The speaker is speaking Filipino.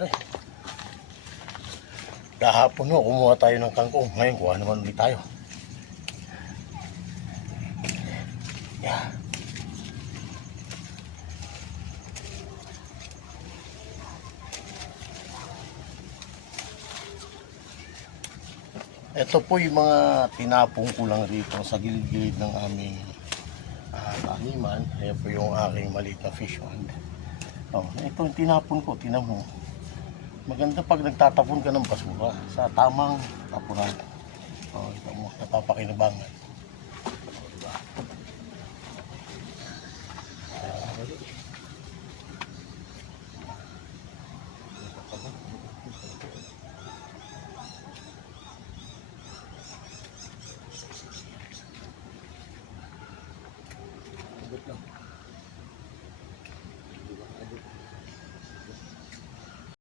Okay. Kahapon ho, kumuha tayo ng kangkong. Ngayon, kuha naman ulit tayo. Yeah. Ito po yung mga tinapong ko lang rito sa gilid-gilid ng aming taniman. Ayan po yung aking maliit na fish pond. Oh, ito yung tinapon ko, tinan mo. Maganda pag nagtatapon ka ng basura sa tamang tapunan. Oh, ito mo, napapakinabangan.